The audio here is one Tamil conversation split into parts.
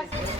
Gracias.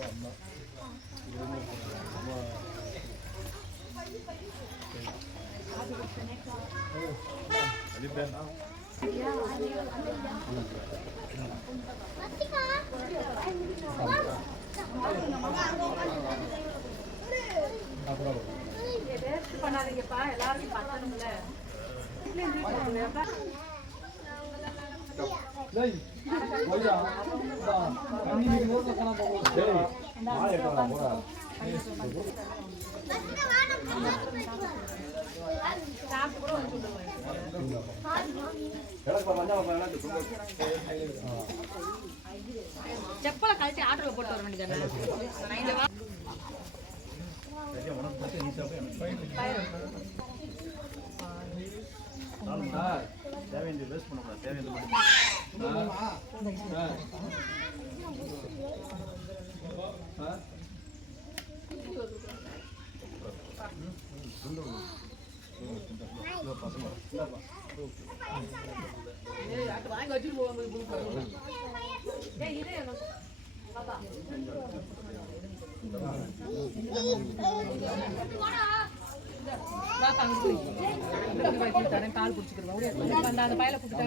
அப்பா அம்மா பண்ணாதீங்கப்பா எல்லாரும் பண்ணணும்ல செப்பலை கழட்டி ஆட்டோல போட்டு வர வேண்டியதானே தேவையான வேஸ்ட் பண்ணக்கூடாது தேவையான வாப்பா அங்க போய் இங்க போய் கூட்டி தரேன் கால் பிடிச்சிக்கிறேன் அந்த அந்த பையில கூட்டிட்டு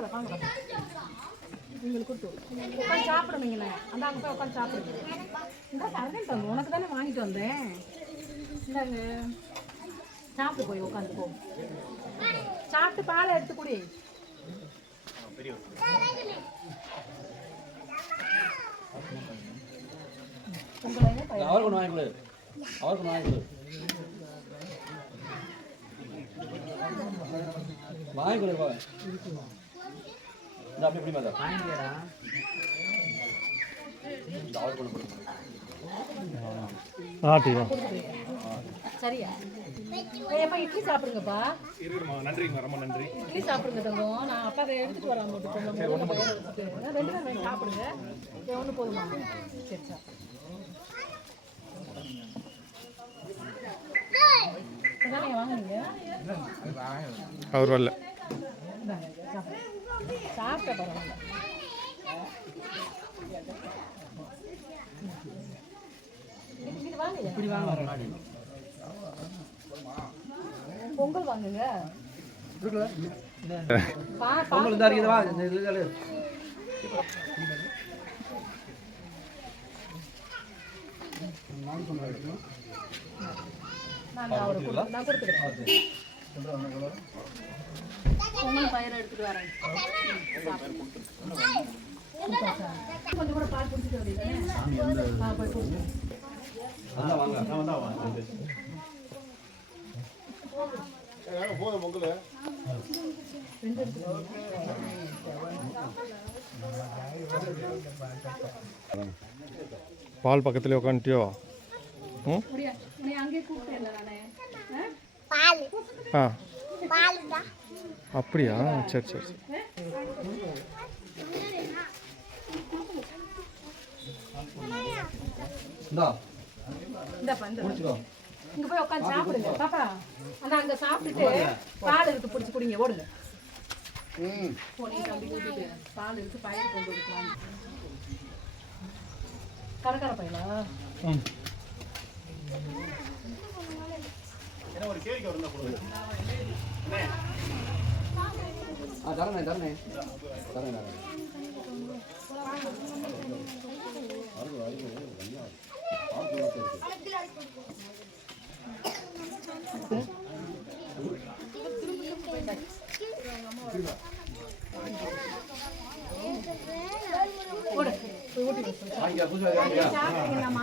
உட்காந்து சாப்பிடுவீங்கண்ணே அந்த அங்கே போய் உட்காந்து சாப்பிடுங்க இந்த தரேன் தம்பி உனக்கு தானே வாங்கிட்டு வந்தேன் இந்தாங்க சாப்பிட்டு போய் உட்காந்து போ. சாப்பிட்டு பாலை எடுத்து குடி. அவருக்கு ஒன்று வாங்கி கொடு. அவருக்கு ஒன்று வாங்கி கொடு. வாங்கி கொடு இந்த அப்படி இப்படி மாதா இந்த அவருக்கு ஒன்று கொடு. ஆட்டியா? சரியா? ஏப்பா இட்லி சாப்பிடுங்கப்பா. நன்றிங்க ரொம்ப நன்றி. இட்லி சாப்பிடுங்க தங்கம். நான் அப்பா அதை எடுத்துட்டு வரேன் மட்டும் ரெண்டு பேரும் சாப்பிடுங்க. ஒண்ணு போதுமா? சரி சார் அவர் வரல. சாப்பிட்ட பரவாயில்ல. இப்படி வாங்க பொங்கல் வாங்குங்க. பா பொங்கல் இந்த இருக்குது வா இந்த இது நான் அவரை கொடு- நான் கொடுத்துக்கிறேன். பொங்கல் பயிரை எடுத்துட்டு வரேன். கொஞ்சம் கூட பால் குடிச்சிட்டு வரீங்க ஆ போய் கொடுங்க வந்தா வாங்க போதும் பொங்கல் பால் பக்கத்துல உட்காந்துட்டியோ ஆ? அப்படியா? சரி சரி சரி. இந்தா. இங்க போய் உட்காந்து சாப்பிடுங்க. பாப்பா ஆனா அங்க சாப்பிட்டுட்டு பால் இருக்கு பிடிச்சி குடிங்க ஓடுங்க. பால் இருக்கு பயிர் கொண்டு கொடுக்கலாம் கரக்கர பையலா? ம். ஆ தரேண்ணே தரேண்ணே. தரேன் தரேன். ஓடு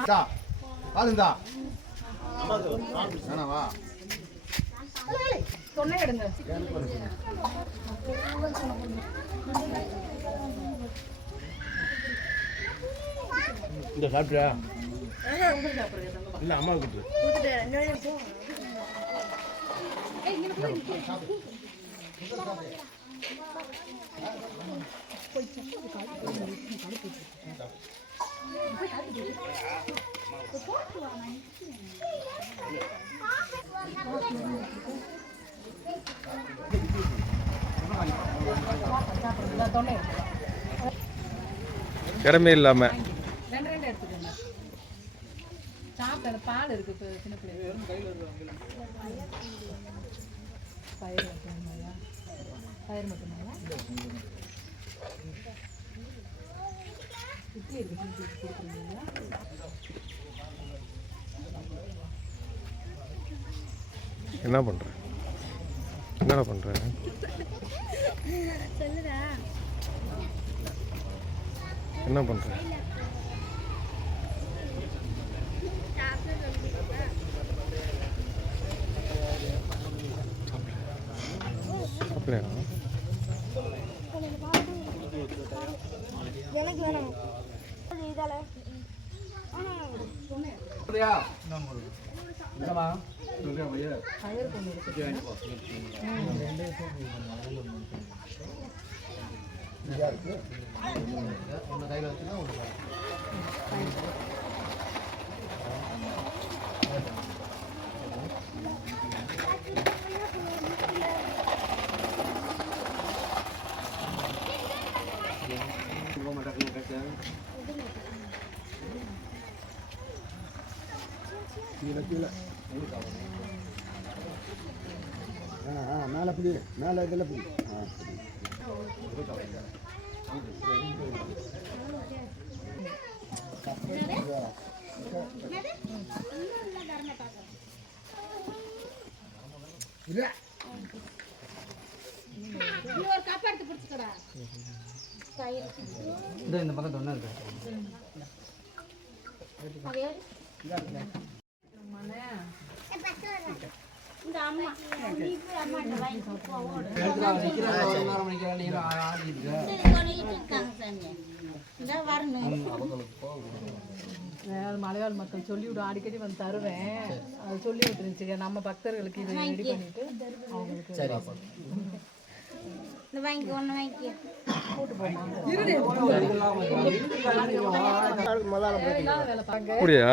பால் இந்தா வேணாவா தொண்டை எடுங்க இந்த சாப்பிட்டியா. இல்லை அம்மா கூட்டு இந்த தொண்டை இல்லாம. இடமே இல்லாமல் பால் இருக்கு இப்போ சின்ன பிள்ளைங்க பயிர் மட்டும் பயிர் மட்டும் இட்லி இருக்கு இட்லி இருக்கு, கொடுக்குறீங்களா என்ன பண்ணுற என்னடா பண்ணுற என்ன பண்ணுற சாப்பிட்றியா எனக்கு வேணும் இதால சொல்றியா என்னம்மா? சொல்றியா பையன் பயிர் கொண்டு இருக்கு வாங்கிட்டு போ ஒன்று கையில் வச்சுன்னா ஒன்று போக மாட்டேன் கட்டேன் கீழே கீழே ஆ ஆ மேலே பிடி மேலே இதில் பிடி ஆ பிடி. இல்லை இன்னொரு கப் எடுத்து பிடிச்சிக்கடா இந்த இந்த பக்கம் தொண்ணா இருக்கு இந்த அம்மா நீ போய் அம்மா கிட்ட வாங்கிக்கோ போ, ஓடு. நேரம் மணிக்கு நீங்க ஆடிட்டு இருக்க. சரி, சொல்லிட்டு இருக்காங்க சாமி. இந்த வரணும் அதாவது மலையாள மக்கள் சொல்லிவிடு அடிக்கடி வந்து தருவேன் அது சொல்லி விட்டுருந்துச்சு நம்ம பக்தர்களுக்கு இதை ரெடி பண்ணிட்டு அவங்களுக்கு இந்த ஒன்று அப்படியா?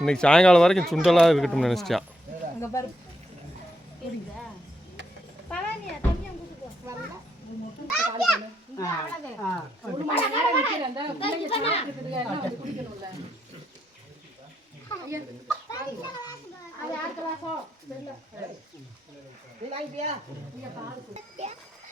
இன்னைக்கு சாயங்காலம் வரைக்கும் சுண்டலாக இருக்கட்டும்னு நினச்சிட்டான் அது கிளாஸோ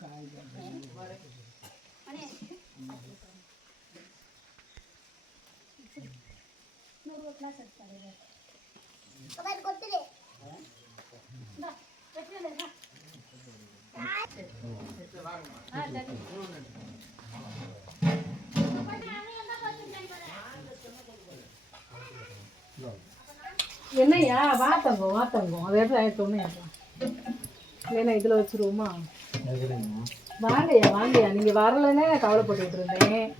என்னையா? குடி. கப் எடுத்துக்கடா என்னய்யா வாத்தங்கம் வாத்தங்கம் ஆயிரத்தி ஒன்று இதில் வச்சுருவோமா? வாங்கய்யா வாங்கய்யா. நீங்கள் வரலன்னு நான் இருந்தேன்.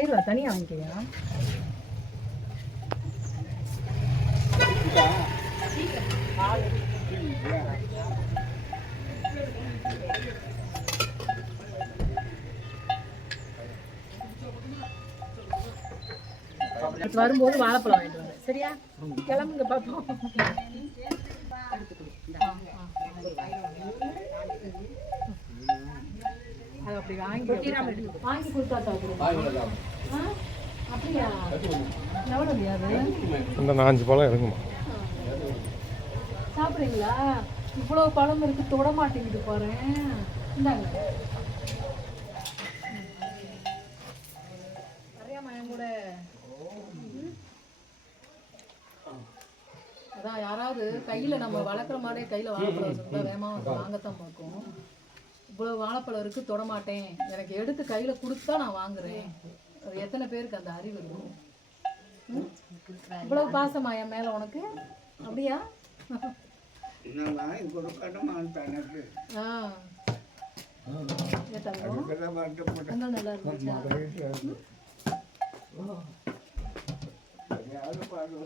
இருந்தேன் பயிர் தனியாக வாங்கிக்கியா வரும்போது வாழைப்பழம் வாங்கிட்டு வரேன் சரியா? கிளம்புங்க பார்ப்போம் அது அப்படி வாங்கி வாங்கி கொடுத்தா தான் ஆ? அப்படியா? எவ்வளோ அது? இந்த நாஞ்சு பழம் இறங்குமா சாப்பிட்றீங்களா? இவ்வளோ பழம் இருக்கு தொட மாட்டேங்குது பாரு. இந்தாங்க. நிறையா மயம் கூட. அதான் யாராவது கையில் நம்ம வளர்க்குற மாதிரியே கையில் வச்சுருந்தா வேகமாக வந்து வாங்கத்தான் பார்க்கும். இவ்வளோ வாழைப்பழம் இருக்கு தொட மாட்டேன் எனக்கு எடுத்து கையில் கொடுத்தா நான் வாங்குறேன். அது எத்தனை பேருக்கு அந்த அறிவு இருக்கும் ம்? இவ்வளவு பாசமா என் மேலே உனக்கு? அப்படியா? ஆ. நல்லா இருந்துச்சா?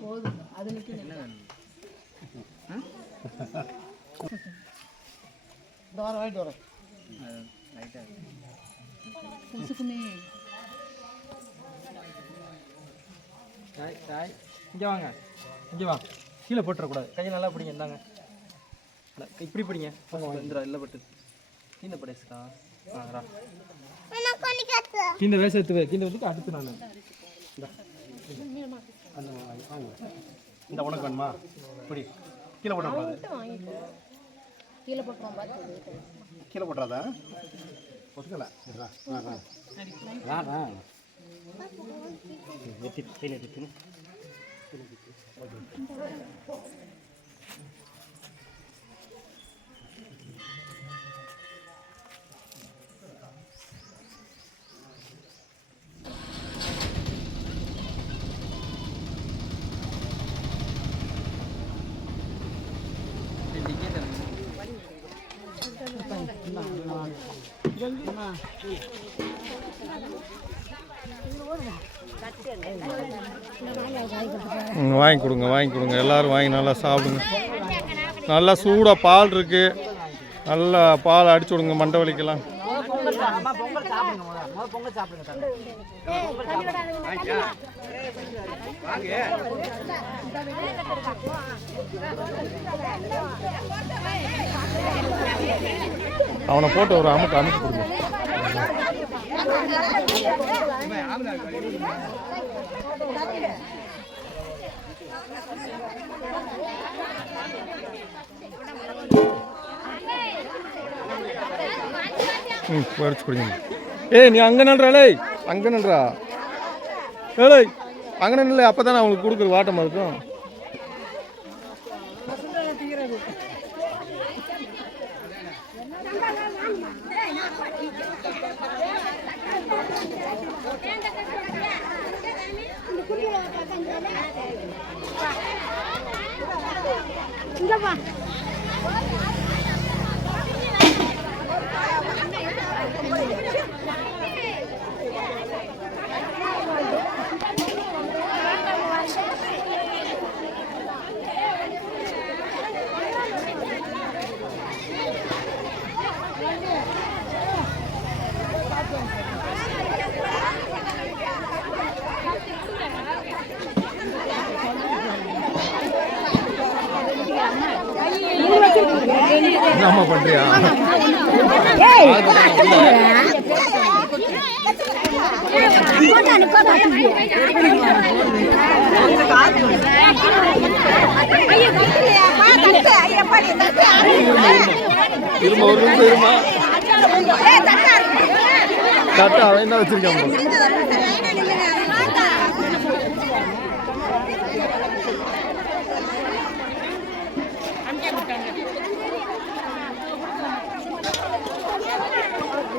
போதும். அது நிற்கும் தோரம் வாங்கிட்டு வரேன். பொசுக்குமே தாய் தாய் இங்கே வாங்க. இங்கே வா. கீழே போட்டுறக்கூடாது கையை நல்லா பிடிங்க இந்தாங்க. இல்ல, இப்படி பிடிங்க. இந்திரா இல்லை பட்டு. கீழே படேஸ்க்கா ஆ கீழே வேச எடுத்து கீழே வந்து அடுத்து நான். இந்த. உனக்கு வேணுமா? இப்படி கீழே போட்டக்கூடாது கீழே போட்டுருவோம் பார்த்து கீழே போட்டுறாதா? ஒத்துக்கல ம், வாங்கி கொடுங்க வாங்கி கொடுங்க. எல்லோரும் வாங்கி நல்லா சாப்பிடுங்க. நல்லா சூடாக பால் இருக்குது நல்லா பால் அடிச்சு விடுங்க மண்டை வலிக்கலாம் அவனை போட்டு ஒரு அமுக்கு அமுக்கு கொடுங்க. ம் படிச்சு குடிங்க. ஏய் நீ அங்கே நன்றாளே அங்கே நன்றா ஏழை அங்கே நில்லை அப்போ தானே அவங்களுக்கு கொடுக்குற வாட்டமாக இருக்கும் இங்க வா என்னம்மா பண்ணுறியா இருமா ஒரு நிமிஷம் இருமா கரெக்டாக அவன் என்ன வச்சிருக்கான்?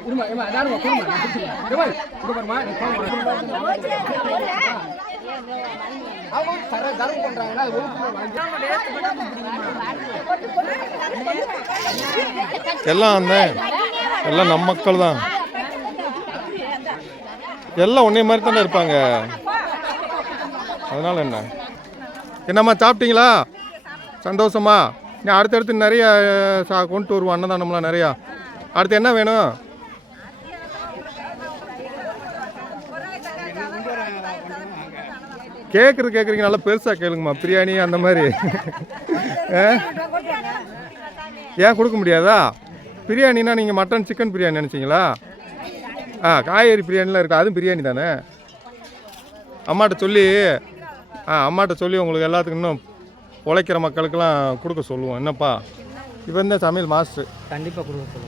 இருமா இருமா இருமா எல்லாரும் போமா இருமா இங்க பாருமா நீ அவங்க தர தரம் பண்றாங்களா அது எல்லாம் அந்த எல்லாம் நம்ம மக்கள் தான். எல்லாம் ஒன்றே மாதிரி தானே இருப்பாங்க. அதனால் என்ன? என்னம்மா சாப்பிட்டீங்களா? சந்தோஷமா? நீ அடுத்தடுத்து நிறைய அஹ், சா கொண்டு வருவோம் அன்னதானம்லாம் நிறையா. அடுத்து என்ன வேணும்? கேட்குறது கேட்குறீங்க நல்லா பெருசாக கேளுங்கம்மா. பிரியாணி அந்த மாதிரி. ஏன் கொடுக்க முடியாதா? பிரியாணினா நீங்கள் மட்டன் சிக்கன் பிரியாணி நினச்சிங்களா? ஆ காய்கறி பிரியாணிலாம் இருக்குது அதுவும் பிரியாணி தானே? அம்மாட்ட சொல்லி ஆ அம்மாட்ட சொல்லி உங்களுக்கு எல்லாத்துக்கும் இன்னும் உழைக்கிற மக்களுக்கெல்லாம் கொடுக்க சொல்லுவோம். என்னப்பா? இப்போ இந்த சமையல் மாஸ்டர் கண்டிப்பாக கொடுக்க சொல்லுவோம்.